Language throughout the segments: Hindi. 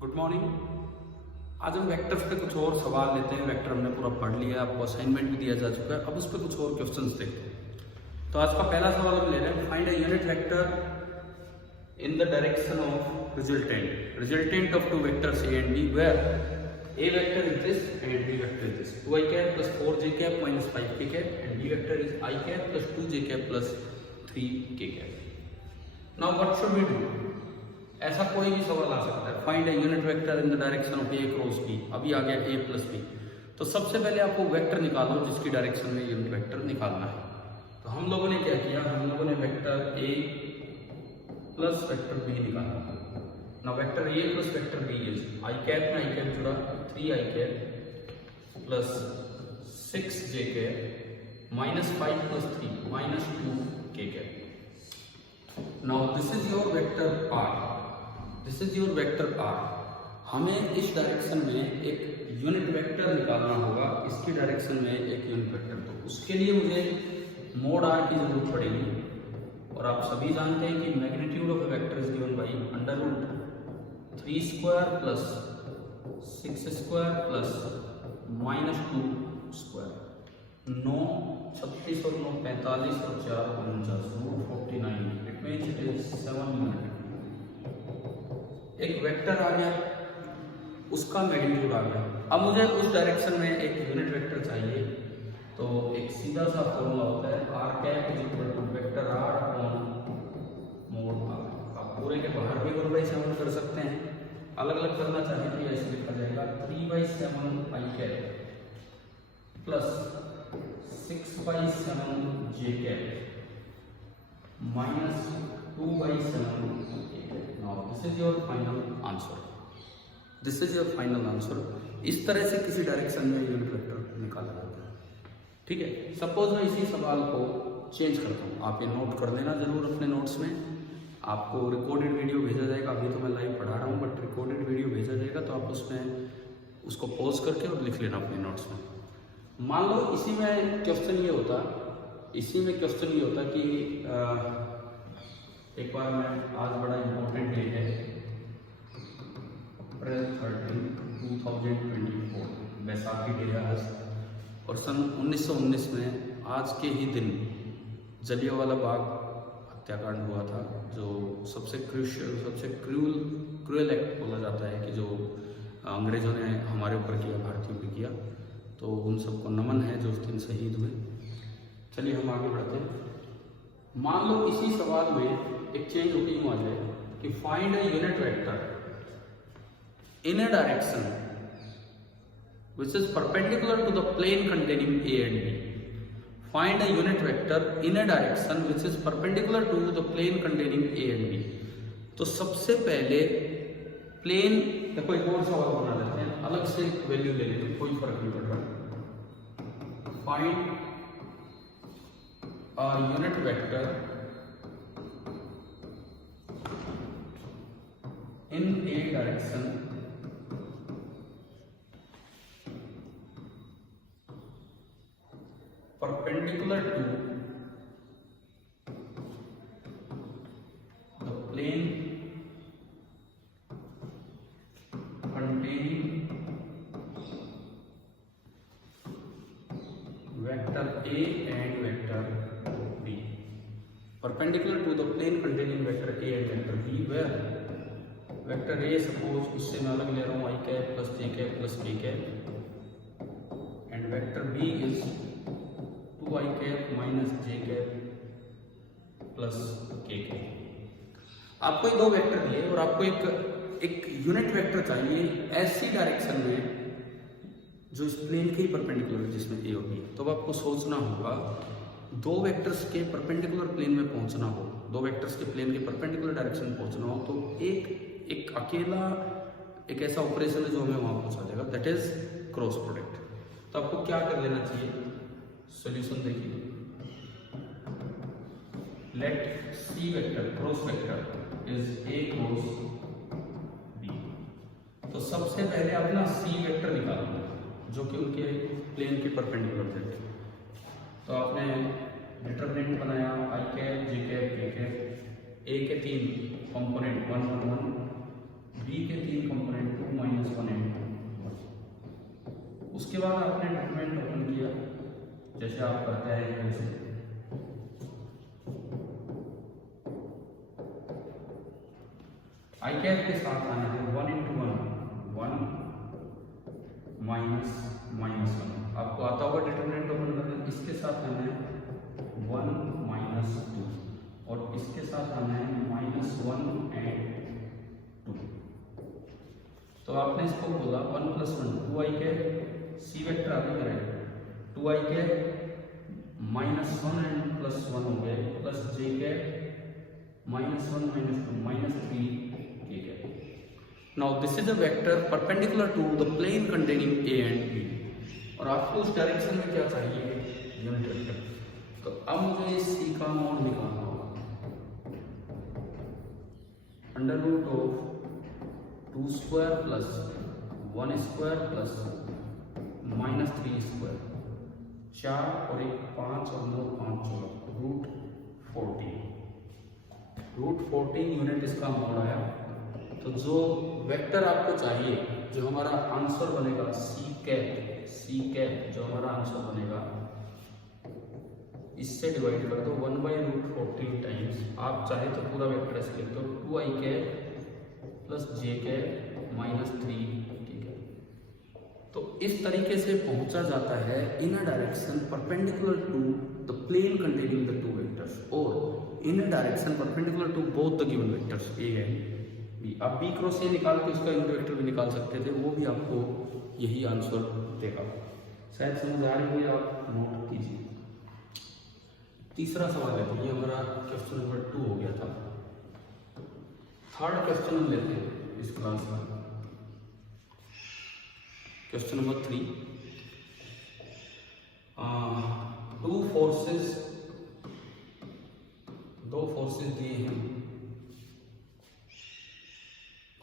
Good morning. आज हम वेक्टर्स पे कुछ और सवाल लेते हैं। वेक्टर हमने पूरा पढ़ लिया, आपको असाइनमेंट भी दिया जा चुका है। अब उस पर कुछ और क्वेश्चंस देखते हैं। तो आज का पहला सवाल हम ले रहे हैं, find a unit vector in the direction of resultant of two vectors a and b where a vector is this and b vector is this. 2i cap plus 4j cap minus 5k cap and b vector is i cap plus 2j cap plus 3k cap. Now what should we do? ऐसा कोई भी सवाल आ सकता है। Find a unit vector in the direction of A cross b. अभी आ गया ए प्लस बी। तो सबसे पहले आपको वेक्टर निकालो जिसकी डायरेक्शन में यूनिट वेक्टर निकालना है। तो हम लोगों ने क्या किया, हम लोगों ने vector a plus vector b निकाला। ना vector a plus vector b is i cap में आई कैप जुड़ा 3i cap plus 6j cap minus 5 plus 3 minus 2k cap. Now this is your vector r. This is your vector r. हमें इस डायरेक्शन में एक यूनिट वेक्टर निकालना होगा, इसकी डायरेक्शन में एक यूनिट वेक्टर। तो उसके लिए मुझे मोड आर की जरूरत पड़ेगी। और आप सभी जानते हैं कि magnitude of a vector is given by under root 3 square plus 6 square plus minus 2 square. 9 36 और 9 45 और 4 49 root 49। It means it is 7 unit. एक वेक्टर आ गया, उसका मैग्नीट्यूड आ गया। अब मुझे उस डायरेक्शन में एक यूनिट वेक्टर चाहिए। तो एक सीधा सा फॉर्मूला होता है r cap is equal to vector r upon mod r. आप पूरे के बाहर भी 1/7 कर सकते हैं, अलग अलग करना चाहें तो ऐसे लिखा जाएगा 3/7 I cap plus 6/7 J cap minus 2/7 k cap. Now this is your final answer. This is your final answer. इस तरह से किसी डायरेक्शन में यूनिट वेक्टर निकाला जाता है। ठीक है। सपोज मैं इसी सवाल को चेंज करता हूँ, आप ये नोट कर लेना जरूर अपने नोट्स में। आपको रिकॉर्डेड वीडियो भेजा जाएगा। अभी तो मैं लाइव पढ़ा रहा हूँ, बट रिकॉर्डेड वीडियो भेजा जाएगा तो आप उसमें उसको पॉज करके और लिख लेना अपने नोट्स में। मान लो इसी में क्वेश्चन ये होता कि एक बार मैं, आज बड़ा इम्पोर्टेंट डे है, अप्रैल 13, 2024, बैसाखी डे है आज। और सन 1919 में आज के ही दिन जलियांवाला बाग हत्याकांड हुआ था, जो सबसे क्रूएल एक्ट बोला जाता है कि जो अंग्रेजों ने हमारे ऊपर किया, भारतीयों पे किया। तो उन सबको नमन है जो उस दिन शहीद हुए। चलिए हम आगे बढ़ते हैं। मान लो इसी सवाल में एक चेंज ओपिनियन आ जाए कि find a unit vector in a direction which is perpendicular to the plane containing A and B. Find a unit vector in a direction which is perpendicular to the plane containing A and B. तो सबसे पहले प्लेन, देखो एक और सवाल बना लेते हैं, अलग से वैल्यू ले लेते हैं, कोई फर्क नहीं पड़ रहा। Find a unit vector in a direction perpendicular to the plane containing vector A and vector B. Perpendicular to the plane containing vector A and vector B, where vector A, suppose उससे मैं अलग ले रहा हूँ i cap plus j cap plus k cap, and vector B is 2i cap minus j cap plus k cap. आपको दो वेक्टर दिए और आपको एक यूनिट वेक्टर चाहिए ऐसी डायरेक्शन में जो इस प्लेन के ही परपेंडिकुलर है, जिसमें ए और बी। तो अब आपको सोचना होगा, दो वेक्टर्स के परपेंडिकुलर प्लेन में पहुंचना हो, दो वेक्टर्स के प्लेन के परपेंडिकुलर डायरेक्शन में पहुंचना हो, तो एक अकेला एक ऐसा ऑपरेशन है जो हमें वहां पहुंचा देगा, दैट इज क्रॉस प्रोडक्ट। तो आपको क्या कर लेना चाहिए? सॉल्यूशन देखिए। Let c vector cross vector is a cross b. तो सबसे पहले आप ना सी वेक्टर निकालना जो कि उनके प्लेन के परपेंडिकुलर थे। तो आपने डिटरमिनेंट बनाया आई कैप जे कैप के कैप। ए के 3 कंपोनेंट 1 1 1, बी के 3 कंपोनेंट बाद आपने डॉक्यूमेंट ओपन किया, जैसे आप करते हैं वैसे आई कैप के साथ आना है 1 × 1 माइनस माइनस 1, आपको आता होगा डिटरमिनेंट ओपन करना। इसके साथ आना है 1 - 2 और इसके साथ आना है -1 and 2। तो आपने इसको बोला 1 + 1 2i के सी वेक्टर आगे करें 2i के -1 and +1 हो गए प्लस j के -1 - 2 -3 ठीक है। Now this is a vector perpendicular to the plane containing a and b, और आपको उस डायरेक्शन में क्या चाहिए, यूनिट वेक्टर। तो अब मुझे सी का मोड निकालना होगा, √2² + 1² + -3², 4 और 1 5 और 9 5 √14। √14 यूनिट इसका मोड आया। तो जो वेक्टर आपको चाहिए, जो हमारा आंसर बनेगा सी कैप जो हमारा आंसर बनेगा, इससे डिवाइड कर दो 1/√14 टाइम्स, आप चाहे तो पूरा वेक्टर ऐसे लिख दो 2i कैप + j कैप -3 ठीक है। तो इस तरीके से पहुंचा जाता है in a direction perpendicular to the plane containing the two vectors, और in a direction perpendicular to both the given vectors a and b। आप b क्रॉस a निकाल के उसका यूनिट वेक्टर भी निकाल सकते थे, वो भी आपको यही आंसर देगा। शायद समझ आ रही है, आप नोट कीजिए। तीसरा सवाल है, तो ये हमारा क्वेश्चन नंबर 2 हो गया था। थर्ड क्वेश्चन हम लेते हैं इस क्लास का, क्वेश्चन नंबर 3। दो फोर्सेस दिए हैं,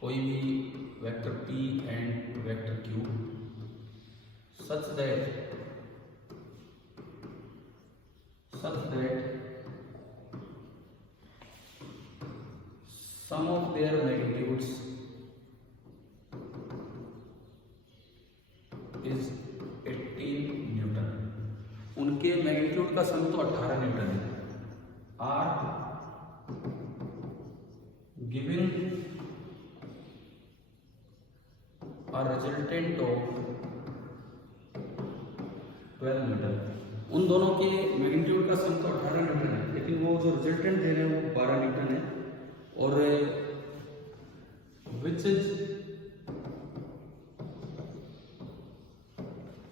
कोई भी vector p and vector q, such that sum of their magnitudes is 18 newton. उनके मैग्नीट्यूड का सम तो 18 न्यूटन है। Are given a resultant of 12 newton. उन दोनों के मैग्नीट्यूड का सम तो 18 न्यूटन है, लेकिन वो जो रिजल्टेंट दे रहे हैं वो 12 न्यूटन है, और which is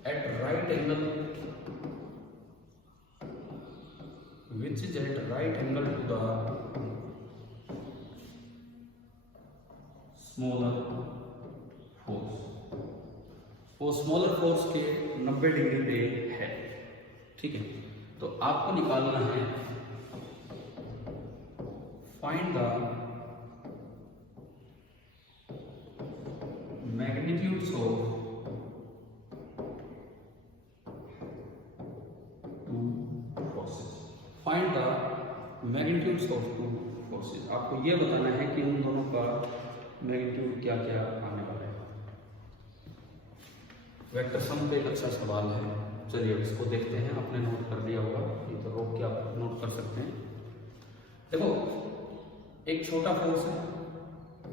at right angle to the smaller force. वो स्मॉलर फोर्स के 90 डिग्री पे है, ठीक है। तो आपको निकालना है find the magnitudes of two forces. Find the magnitudes of two forces. आपको यह बताना है कि उन दोनों का मैग्नीट्यूड क्या क्या आने वाला है। वेक्टर सम पे एक अच्छा सवाल है, चलिए इसको देखते हैं। आपने नोट कर लिया होगा, ये तो रोक के आप नोट कर सकते हैं। देखो, एक छोटा फोर्स है,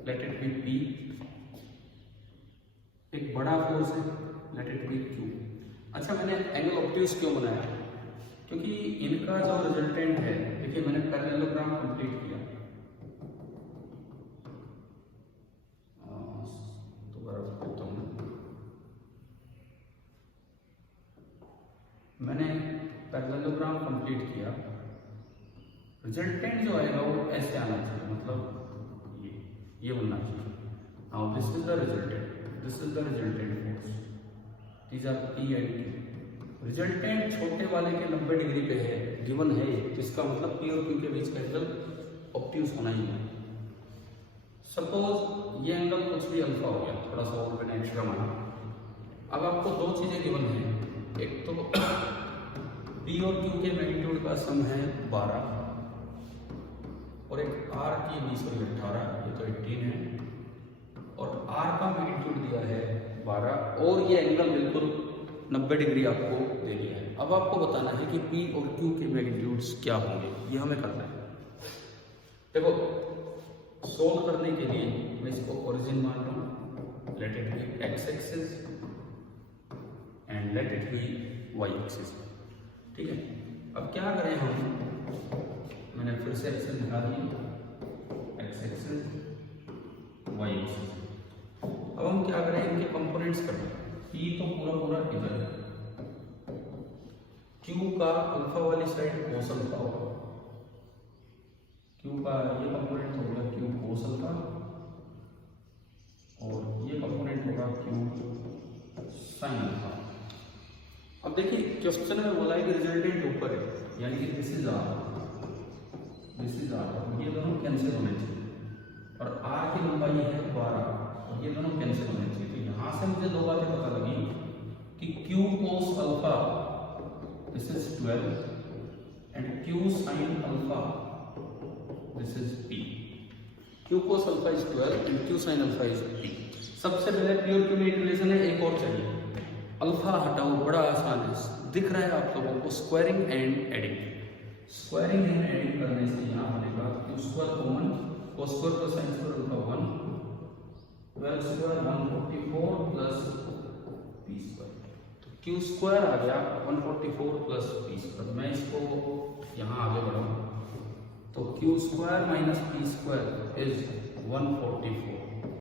लेट इट बी P, एक बड़ा फोर्स है, लेट इट बी Q। अच्छा, मैंने एंगल ऑब्ट्यूज क्यों बनाया? क्योंकि इनका जो रिजल्टेंट है, देखिए मैंने पैरेललोग्राम कंप्लीट किया, मैंने पैरेललोग्राम कंप्लीट किया, रिजल्टेंट जो आएगा वो ऐसे आना चाहिए, मतलब ये बनना चाहिए। Now this is the resultant force, these are P and Q। Resultant छोटे वाले के 90 डिग्री पे है, गिवन है, जिसका मतलब P और Q के बीच का एंगल ऑब्ट्यूज होना ही है। सपोज ये एंगल कुछ भी अल्फा हो गया, थोड़ा सा और मैंने एक्स्ट्रा माना। अब आपको दो चीजें गिवन है, एक तो P और Q के मैग्नीट्यूड का सम है 12, और एक R की 18, ये तो 18 है, और R का मैग्नीट्यूड दिया है 12, और ये एंगल बिल्कुल 90 डिग्री आपको दे दिया है। अब आपको बताना है कि P और Q के मैग्नीट्यूड्स क्या होंगे, ये हमें करना है। देखो सोल्व करने के लिए मैं इसको ओरिजिन मान रहा हूँ, let it be x axis and let it be y axis. ठीक है, अब क्या करें हम, मैंने फिर से एक्सिस दिखा दिया, एक्स एक्सिस वाई एक्सिस। अब हम क्या करें, इनके कंपोनेंट्स करें। P तो पूरा इधर है, Q का अल्फा वाली साइड कोस अल्फा होगा, Q का ये कंपोनेंट होगा Q कोस अल्फा और ये कंपोनेंट होगा Q साइन अल्फा। अब देखिए क्वेश्चन में बोला है कि रिजल्टेंट ऊपर है, यानी कि दिस इज R, ये दोनों कैंसिल होने चाहिए, और R की लंबाई है 12 और ये दोनों कैंसिल होने चाहिए। तो यहाँ से मुझे दो बातें पता लगी कि Q cos alpha this is 12 and Q sin alpha this is P। Q cos alpha is 12 and Q sin alpha is P। सबसे पहले प्योर क्यू में इक्वेशन है, एक और चाहिए, अल्फा हटाओ, बड़ा आसान है, दिख रहा है आप लोगों को, squaring and adding. Squaring and adding करने से यहाँ बनेगा Q square common, cos square plus sin square alpha 1, 12 square 144 plus P square. तो Q स्क्वायर आ गया 144 प्लस P स्क्वायर। मैं इसको यहाँ आगे बढ़ाऊँ तो Q square minus P square is 144।